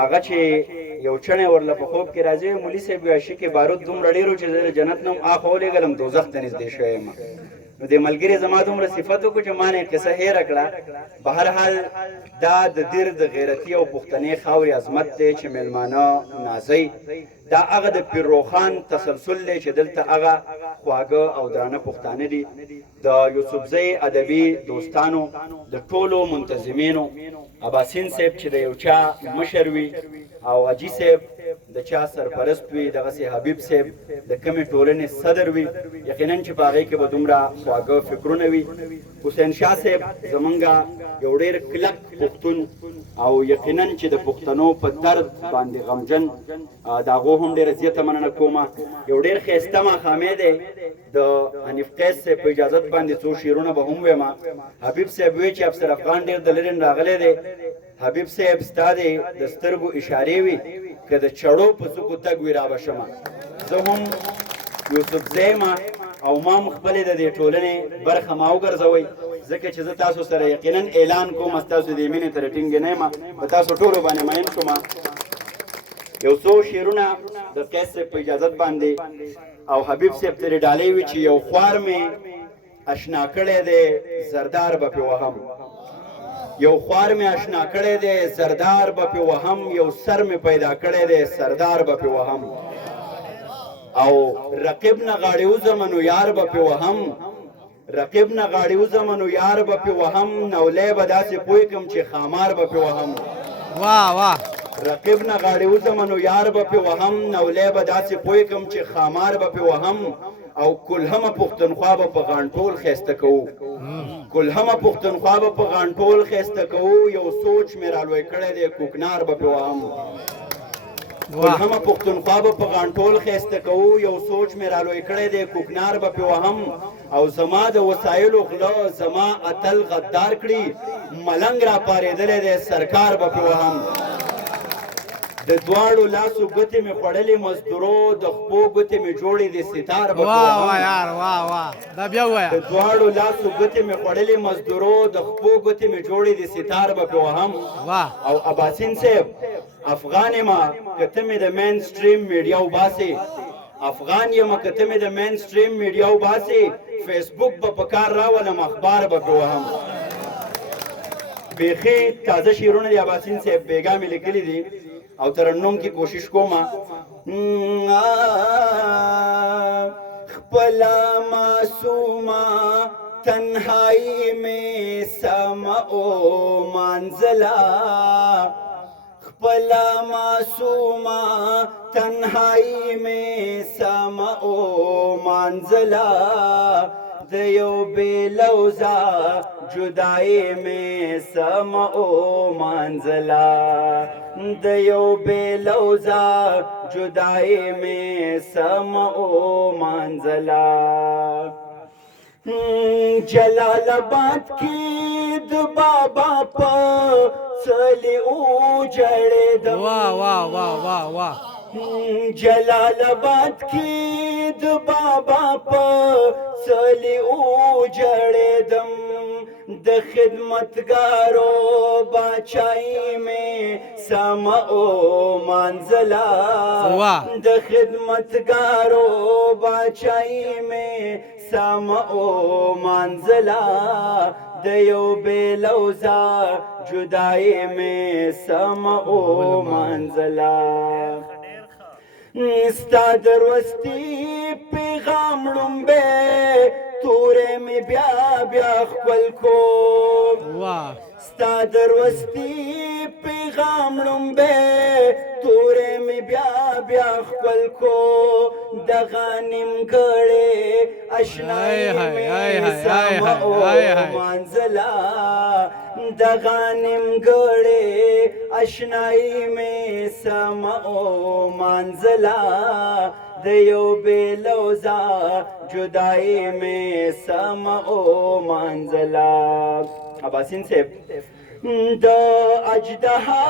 هغه چې یو چڼې ورله په خوب کې راځي مولي صاحب وایي شي کې بارود دومره ډېر و چې زه د جنت نه هم اخوا ولېږلم دوزخ ته نږدې شوی یم. نو د ملګري زما دومره صفت وکړو چې ما نه یې قصه هېره کړه. بهرحال دا د دیر د غیرتي او پښتنې خاورې عظمت دی چې میلمانه نازئ. دا هغه د پیر روخان تسلسل دی چې دلته هغه خواږه او درانه پښتانه دي. د یوسفزۍ ادبي دوستانو د ټولو منتظمینو، اباسین صاحب چې د یو چا مشر وي او حاجي صاحب د چا سرپرست وي، دغسې حبیب صاحب د کمې ټولنې صدر وي، یقینا چې په هغې کې به دومره خواږه فکرونه وي. حسین شاه صاحب زمونږ یو ډېر کلک پښتون او یقینا چې د پښتنو په درد باندې غمجن، د هغو هم ډېره زیاته مننه کومه. یو ډېر ښایسته ماښامې دی. د حنیف قیس صاحب په اجازت باندې څو شعرونه به هم ویمه. حبیب صاحب وایي چې افسر افغان ډېر د لرې راغلی دی. حبیب صاحب ستا دی د سترګو اشارې وي، که د چړو په څوکو تګ وي را به شمه. زه هم یوسفزۍ یم او ما هم خپلې د دې ټولنې برخه ما وګرځوئ، ځکه چې زه تاسو سره یقینا اعلان کوم ستاسو د مینې تر ټینګې نه یم، په تاسو ټولو باندې مین شوم. یو څو شعرونه د قیس صاحب په اجازت باندې او حبیب صاحب ترې ډالۍ وي چې یو خوار مې اشنا کړی دی زردار به پې وهم، یو خوار مې اشنا کړی دی زردار به پې وهم، یو سر مې پیدا کړی دی سردار به پې وهم، او رقیب نه غاړې وځم نو یار به پې وهم، رقیب نه غاړې وځم نو یار به پې وهم، نولی به داسې پوه کړم چې خامار به پې وهم. واه واه. رقیب نه غاړې وځم نو یار به پې وهم، نولی به داسې پوه کړم چې خامار به پې وهم، او کلهمه پښتونخوا به په غانټول ښایسته کوو، کلهمه پښتونخوا به په غانټول ښایسته کوو، یو سوچ مې رالوی کړی دی کوکنار به پې وهم، کلهمه پښتونخوا به په غانټول ښایسته کوو، یو سوچ مې رالوی کړی دی کوکنار به پې وهم، او زما د وسایلو غله زما اتل غدار کړي، ملنګ را پارېدلی دی سرکار به پې وهم. د دواړو لاسو ګوتې مې خوړلې مزدورو، د خپو ګوتې مې جوړې د ستار به پې وهم. واه واه یار واه واه. دا بیا ووایه. د دواړو لاسو ګوتې مې خوړلې مزدورو، د خپو ګوتې مې جوړې د ستار به پې وهم. واه. او اباسین صاحب افغان یم که ته مې د مین سټریم میډیا وباسې، افغان یم که ته مې د مین سټریم میډیا وباسې، فیسبوک به په کار راولم اخبار به پې وهم. بیخي تازه شعرونه د اباسین صاحب بیګا مې لیکلي دي او ترنم کې کوشش کوم. خپلا معصومه تنهایی میں سمعو منزلا، خپلا معصومه تنهایی میں سمعو منزلا، د یو بې لوزا جدائی میں سمعو منزلا، د یو بې لوزا جدائی میں سمعو منزلا. جلال آباد کی د بابا په څلې وجړېدم. واه واه واه واه واه. جلال آباد کی د بابا په څلې وجړېدم، د خدمتګارو باچائی میں سمعو منزلا، د خدمتګارو باچائی میں سمعو منزلا، د یو بې لوزا جدائی میں سمعو منزلا. ستا دروستی پیغام لومبی تورې مې بیا بیا خپل کوم، ستا دروستی پیغام لومبی تورې مې بیا بیا خپل کو، دغه نیمګړې اشنایي مې سمعو منزلا، دغه نیمګړې اشنایي مې سمعو منزلا، د یو بې لوزا جدائی میں سمعو منزلا. اباسین صاحب د اجدها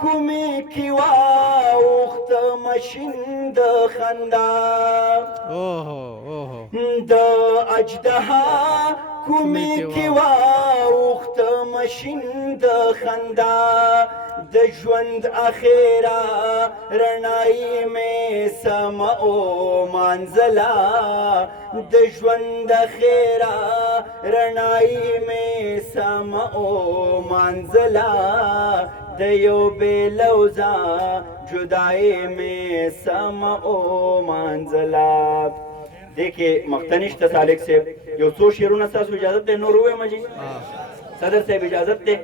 کومې کې واوښته مشین د خندا، د اجدها کومې کې واوښته مشین د خندا د ژوند اخیرا رڼایي مې سمه ومانځله د ژوند اخیرا رڼایي مې سمه ومانځله د یو بې لوظه جدایي مې سمه ومانځله دې کې مقطع نشته سالک صاحب یو څو شعرونه ستاسو اجازت دی نور ووایم جي صدر صاحب اجازت دی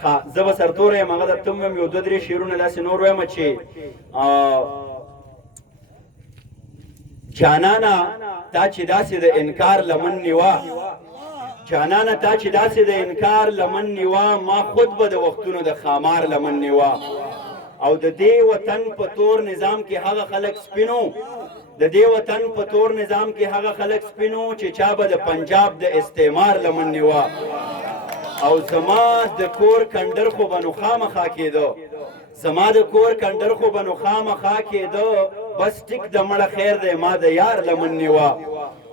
ښه زه به سرتوره یم هغه درته ووایم یو دوه درې شعرونه داسې نور وایم چې جانانه تا چې داسې د انکار لمن نیوه جانانه تا چې داسې د انکار لمن نیوه ما خود به د وختونو د خامار لمن نیوه او د دې وطن په تور نظام کې هغه خلک سپینو د دې وطن په تور نظام کې هغه خلک سپینو چې چا به د پنجاب د استعمار لمن نیوه او زما د کور کندر خو به نو خامخا کېده زما د کور کندر خو به نو خامخا کېده بس ټیک د مړه خیر دی ما د یار لمن نیوه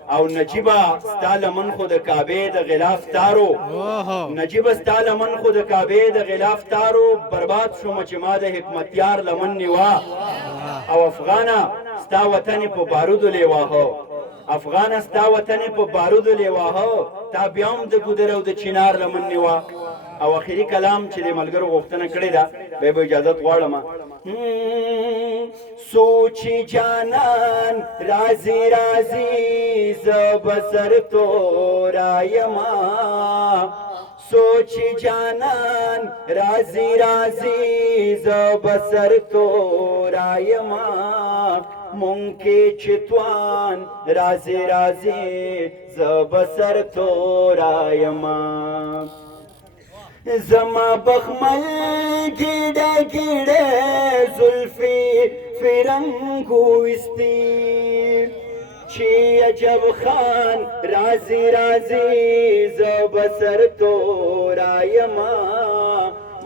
او نجیبه ستا لمن خو د کعبې د غلاف تارو نجیبه ستا لمن خو د کعبې د غلاف تارو برباد شوم چې ما د حکمتیار لمن نیوه او افغانه ستا وطن په بارودو لیواهه افغانه ستا وطن په بارودو لیواهه تا بیا هم د ګودر او د چینار لمن نیوه او اخري کلام چې د ملګرو غوښتنه کړې ده بیا به اجازت غواړم سوچی جانان رازی رازی زبسر تو رایما سوچی جانان رازی رازی زبسر تو رایما مونکی چتوان رازی رازی زبسر تو رایما زما بخمل گیڑے گیڑے زلفی فرنگو استی چی عجب خان رازی رازی زبسر تو رایما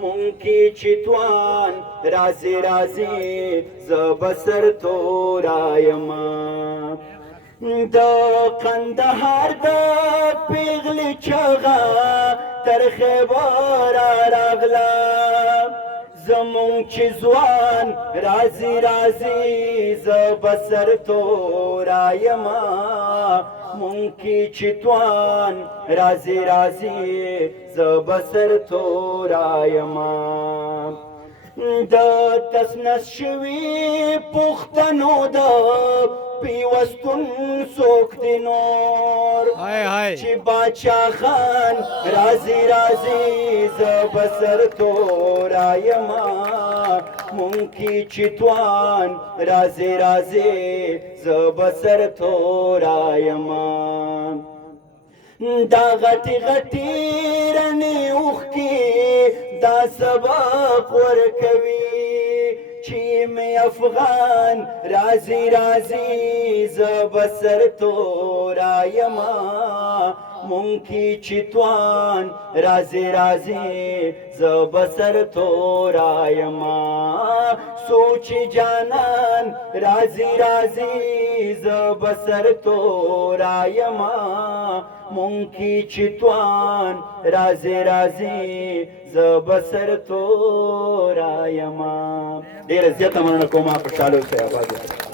مونکی چتوان رازی رازی زبسر تو رایما دا قندهار دا پیغلی چغا تر خیبار راغلا زمون چې ځوان رازی رازی زبسر تو رایما مون کې چې توان رازی رازی زبسر تو رایما د تسنس شوي پښتنو د پیوستون څوک دی نور چې باچا خان رازی رازی زبسر تو رایما مون کې چې توان رازی رازی زبسر تو رایما دا غټي غټي رنې اوښکې دا سبق ورکوي چې مې افغان رازی رازی زبسر تو رایما مون کې چې توان رازی رازی زبسر تو رایما سوچ جانان رازی رازی زبسر تو رایما مون کې چې توان رازی رازی زبسر تو رایما ډېره زیاته مننه کوم خوشحاله اوسئ آباد اوسئ